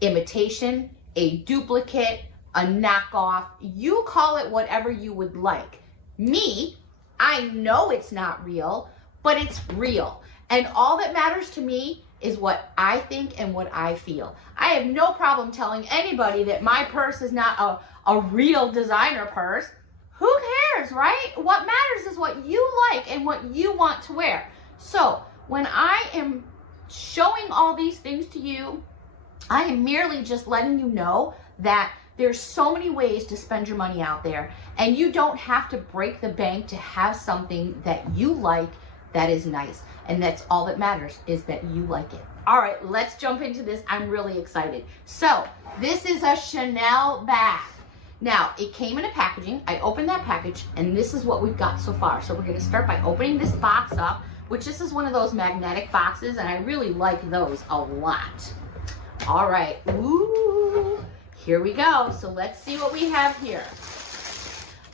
imitation, a duplicate, a knockoff. You call it whatever you would like. Me, I know it's not real, but it's real. And all that matters to me is what I think and what I feel. I have no problem telling anybody that my purse is not a real designer purse. Who cares, right? What matters is what you like and what you want to wear. So when I am showing all these things to you, I am merely just letting you know that there's so many ways to spend your money out there, and you don't have to break the bank to have something that you like that is nice. And that's all that matters, is that you like it. All right, let's jump into this. I'm really excited. So this is a Chanel bag. Now, it came in a packaging. I opened that package, and this is what we've got so far. So we're gonna start by opening this box up, which this is one of those magnetic boxes, and I really like those a lot. All right, ooh, here we go. So let's see what we have here.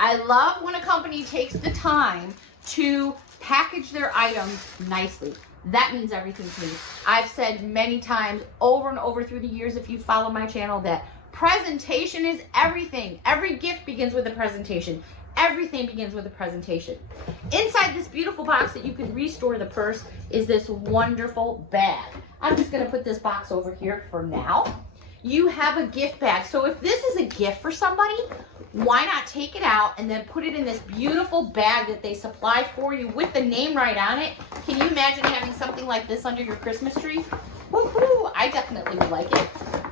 I love when a company takes the time to package their items nicely. That means everything to me. I've said many times over and over through the years, if you follow my channel, that presentation is everything. Every gift begins with a presentation. Everything begins with a presentation. Inside this beautiful box that you can restore the purse is this wonderful bag. I'm just gonna put this box over here for now. You have a gift bag. So if this is a gift for somebody, why not take it out and then put it in this beautiful bag that they supply for you with the name right on it? Can you imagine having something like this under your Christmas tree? Woohoo! I definitely would like it.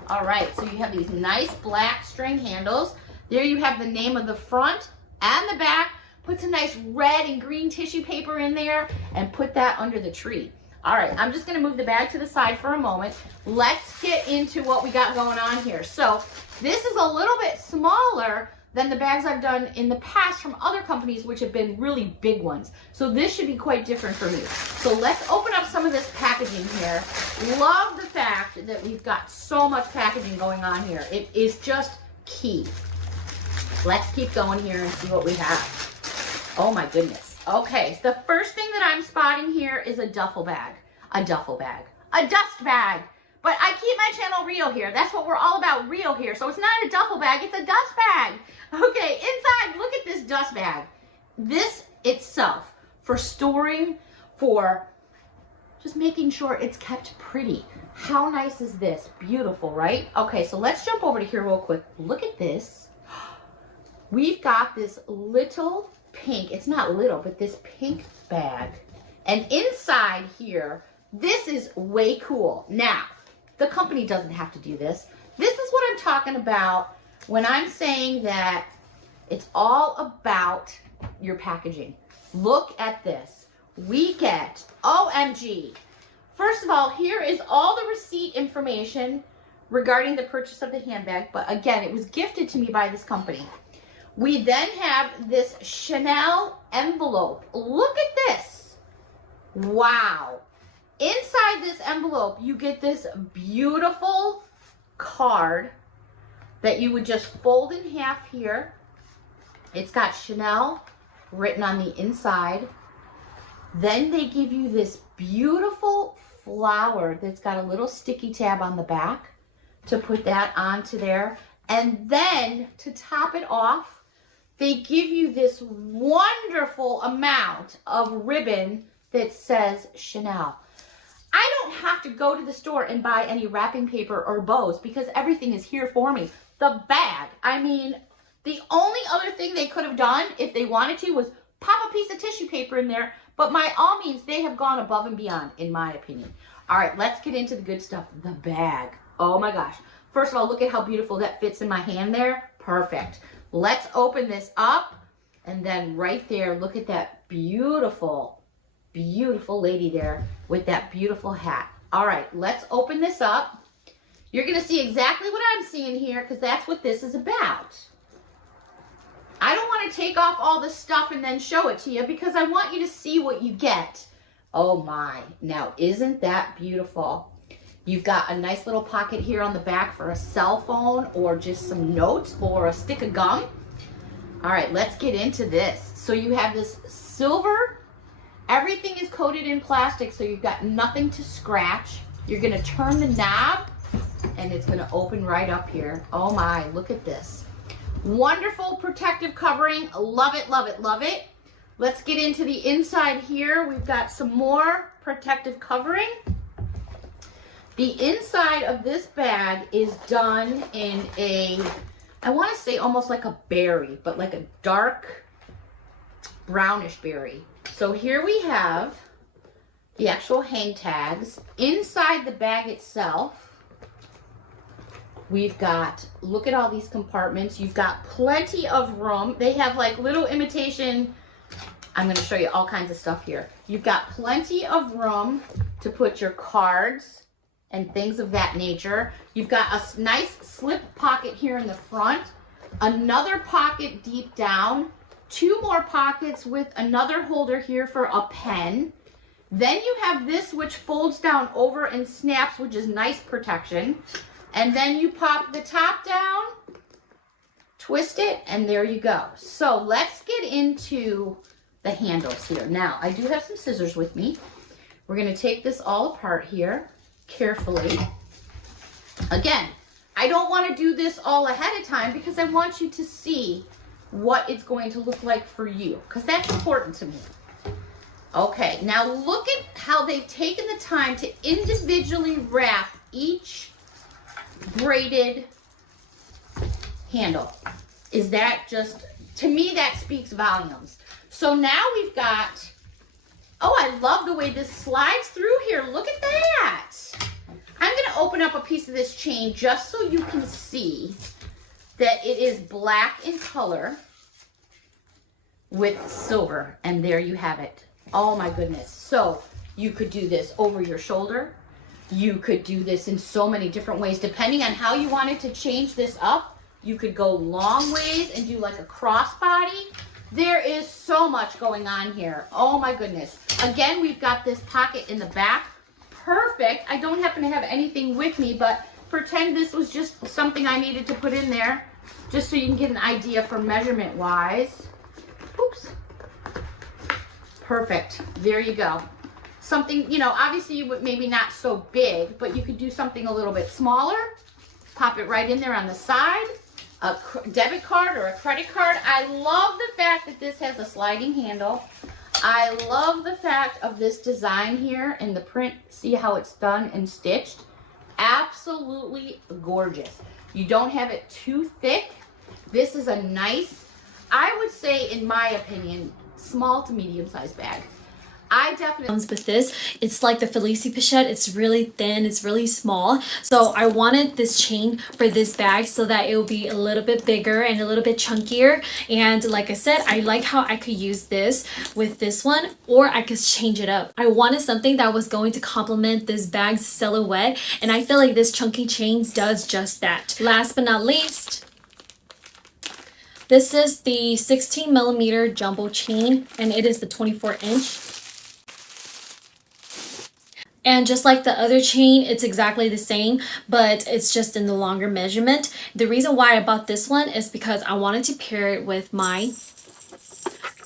All right, so you have these nice black string handles. There you have the name of the front and the back. Put some nice red and green tissue paper in there and put that under the tree. All right, I'm just gonna move the bag to the side for a moment. Let's get into what we got going on here. So this is a little bit smaller than the bags I've done in the past from other companies, which have been really big ones. So this should be quite different for me. So let's open up some of this packaging here. Love the fact that we've got so much packaging going on here. It is just key. Let's keep going here and see what we have. Oh my goodness. Okay, so the first thing that I'm spotting here is a duffel bag. A duffel bag. A dust bag. But I keep my channel real here. That's what we're all about, real here. So it's not a duffel bag, it's a dust bag. Okay, inside, look at this dust bag. This itself, for storing, for just making sure it's kept pretty. How nice is this? Beautiful, right? Okay, so let's jump over to here real quick. Look at this. We've got this little pink, it's not little, but this pink bag. And inside here, this is way cool. Now, the company doesn't have to do this. This is what I'm talking about when I'm saying that it's all about your packaging. Look at this. We get, OMG. First of all, here is all the receipt information regarding the purchase of the handbag. But again, it was gifted to me by this company. We then have this Chanel envelope. Look at this. Wow. Inside this envelope, you get this beautiful card that you would just fold in half here. It's got Chanel written on the inside. Then they give you this beautiful flower that's got a little sticky tab on the back to put that onto there. And then to top it off, they give you this wonderful amount of ribbon that says Chanel. I don't have to go to the store and buy any wrapping paper or bows because everything is here for me. The bag, I mean, the only other thing they could have done if they wanted to was pop a piece of tissue paper in there, but by all means, they have gone above and beyond, in my opinion. All right, let's get into the good stuff. The bag. Oh my gosh. First of all, look at how beautiful that fits in my hand there. Perfect. Let's open this up. And then right there, look at that beautiful, beautiful lady there with that beautiful hat. All right, let's open this up. You're going to see exactly what I'm seeing here because that's what this is about. I don't want to take off all the stuff and then show it to you because I want you to see what you get. Oh my. Now, isn't that beautiful? You've got a nice little pocket here on the back for a cell phone or just some notes or a stick of gum. All right, let's get into this. So you have this silver. Everything is coated in plastic, so you've got nothing to scratch. You're going to turn the knob and it's gonna open right up here. Oh my, look at this. Wonderful protective covering. Love it, love it, love it. Let's get into the inside here. We've got some more protective covering. The inside of this bag is done in a, I want to say almost like a berry, but like a dark brownish berry. So here we have the actual hang tags. Inside the bag itself, we've got, look at all these compartments. You've got plenty of room. They have like little imitation, I'm going to show you all kinds of stuff here. You've got plenty of room to put your cards and things of that nature. You've got a nice slip pocket here in the front, another pocket deep down, two more pockets with another holder here for a pen. Then you have this which folds down over and snaps, which is nice protection. And then you pop the top down, twist it, and there you go. So let's get into the handles here. Now, I do have some scissors with me. We're going to take this all apart here carefully. Again, I don't want to do this all ahead of time because I want you to see what it's going to look like for you, because that's important to me. Okay, now look at how they've taken the time to individually wrap each braided handle. Is that just, to me, that speaks volumes. So now we've got, oh, I love the way this slides through here. Look at that. I'm going to open up a piece of this chain just so you can see that it is black in color with silver. And there you have it. Oh my goodness. So you could do this over your shoulder. You could do this in so many different ways. Depending on how you wanted to change this up, you could go long ways and do like a crossbody. There is so much going on here. Oh my goodness. Again, we've got this pocket in the back. Perfect. I don't happen to have anything with me, but pretend this was just something I needed to put in there, just so you can get an idea for measurement wise. Oops. Perfect. There you go. Something, you know, obviously you would maybe not so big, but you could do something a little bit smaller. Pop it right in there on the side. A debit card or a credit card. I love the fact that this has a sliding handle. I love the fact of this design here and the print. See how it's done and stitched? Absolutely gorgeous. You don't have it too thick. This is a nice, I would say, in my opinion, small to medium-sized bag. I definitely comes with this. It's like the Felici pochette. It's really thin, it's really small. So I wanted this chain for this bag so that it will be a little bit bigger and a little bit chunkier. And like I said, I like how I could use this with this one, or I could change it up. I wanted something that was going to complement this bag's silhouette, and I feel like this chunky chain does just that. Last but not least, this is the 16mm jumbo chain, and it is the 24-inch. And just like the other chain, it's exactly the same, but it's just in the longer measurement. The reason why I bought this one is because I wanted to pair it with my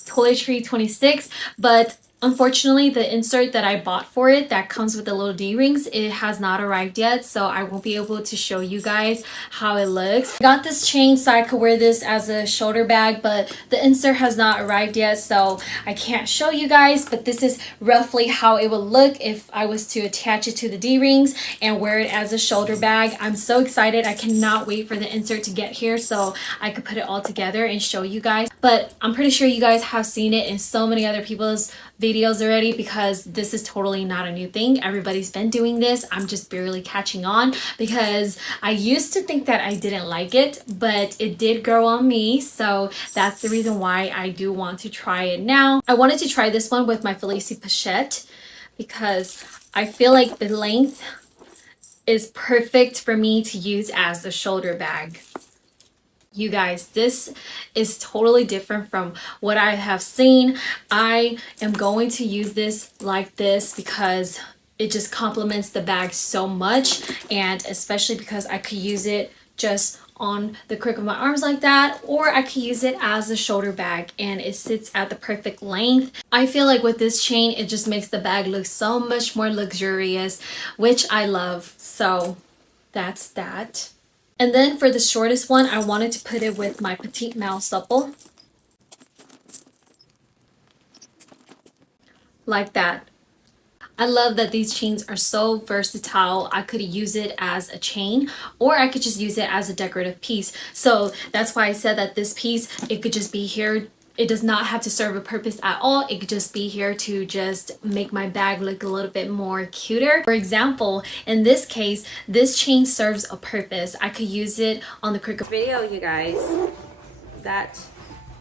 Toiletry 26, but unfortunately the insert that I bought for it that comes with the little D-rings, it has not arrived yet, so I won't be able to show you guys how it looks. I got this chain so I could wear this as a shoulder bag, but the insert has not arrived yet, so I can't show you guys, but this is roughly how it would look if I was to attach it to the D-rings and wear it as a shoulder bag. I'm so excited. I cannot wait for the insert to get here so I could put it all together and show you guys. But I'm pretty sure you guys have seen it in so many other people's videos already, because this is totally not a new thing. Everybody's been doing this. I'm just barely catching on because I used to think that I didn't like it, but it did grow on me, so that's the reason why I do want to try it now. I wanted to try this one with my Felici pochette because I feel like the length is perfect for me to use as a shoulder bag. You guys, this is totally different from what I have seen. I am going to use this like this because it just complements the bag so much, and especially because I could use it just on the crook of my arms like that, or I could use it as a shoulder bag and it sits at the perfect length. I feel like with this chain, it just makes the bag look so much more luxurious, which I love. So That's that. And then for the shortest one, I wanted to put it with my Petite Malle Supple. Like that. I love that these chains are so versatile. I could use it as a chain, or I could just use it as a decorative piece. So that's why I said that this piece, it could just be here. It does not have to serve a purpose at all. It could just be here to just make my bag look a little bit more cuter. For example, in this case, this chain serves a purpose. I could use it on the cricket video, you guys. That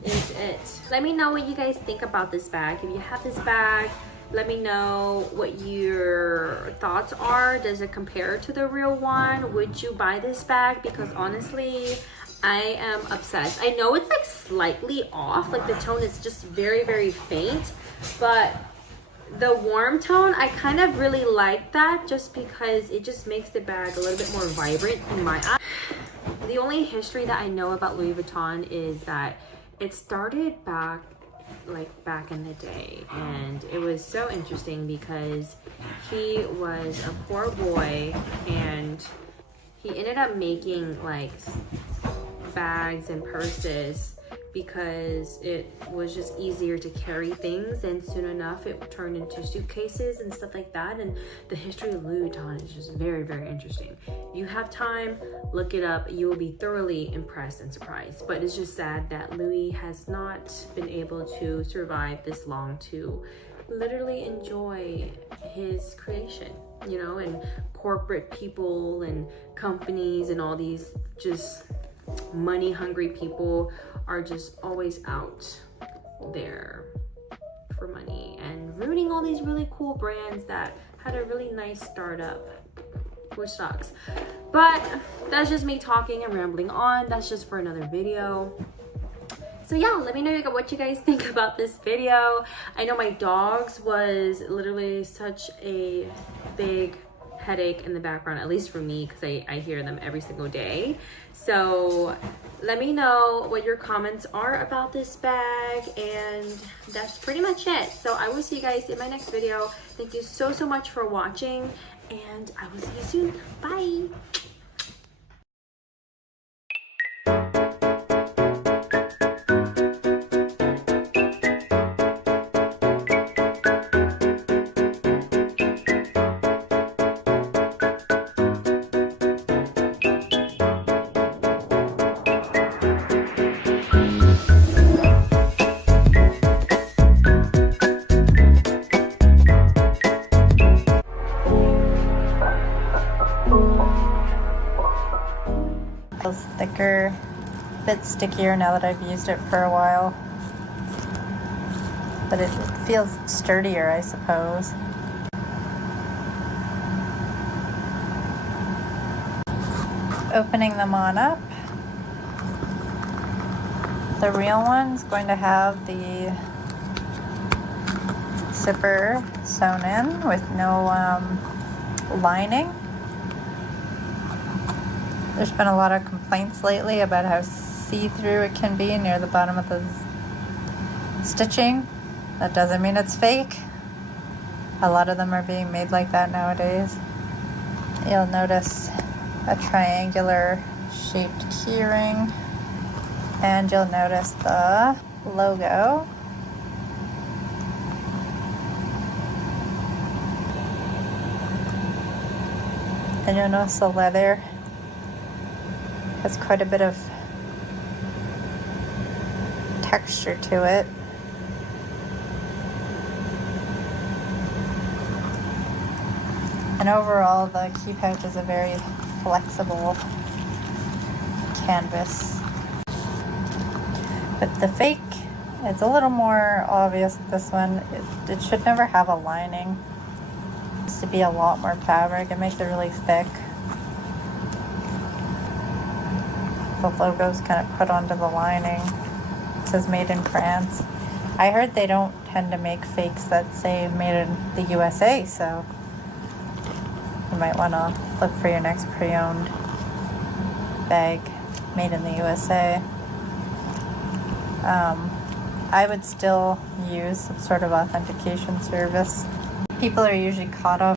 is it. Let me know what you guys think about this bag. If you have this bag, let me know what your thoughts are. Does it compare to the real one? Would you buy this bag? Because honestly, I am obsessed. I know it's like slightly off, like the tone is just very, very faint, but the warm tone, I kind of really like that just because it just makes the bag a little bit more vibrant in my eye. The only history that I know about Louis Vuitton is that it started back in the day, and it was so interesting because he was a poor boy and he ended up making like bags and purses because it was just easier to carry things, and soon enough it turned into suitcases and stuff like that. And the history of Louis Vuitton is just very, very interesting. You have time, look it up. You will be thoroughly impressed and surprised. But it's just sad that Louis has not been able to survive this long to literally enjoy his creation, you know. And corporate people and companies and all these just money hungry people are just always out there for money and ruining all these really cool brands that had a really nice startup, which sucks. But that's just me talking and rambling on. That's just for another video. So yeah, let me know what you guys think about this video. I know my dogs was literally such a big headache in the background, at least for me, because I hear them every single day. So let me know what your comments are about this bag, and that's pretty much it. So I will see you guys in my next video. Thank you so much for watching, and I will see you soon. Bye. Feels thicker, a bit stickier now that I've used it for a while, but it feels sturdier, I suppose. Opening them on up. The real one's going to have the zipper sewn in with no lining. There's been a lot of complaints lately about how see-through it can be near the bottom of the stitching. That doesn't mean it's fake. A lot of them are being made like that nowadays. You'll notice a triangular shaped keyring, and you'll notice the logo. And you'll notice the leather has quite a bit of texture to it. And overall, the key pouch is a very flexible canvas. But the fake, it's a little more obvious with this one. It should never have a lining. It needs to be a lot more fabric. It makes it really thick. The logo's kind of put onto the lining. It says made in France. I heard they don't tend to make fakes that say made in the USA, so you might want to look for your next pre-owned bag made in the USA. I would still use some sort of authentication service. People are usually caught off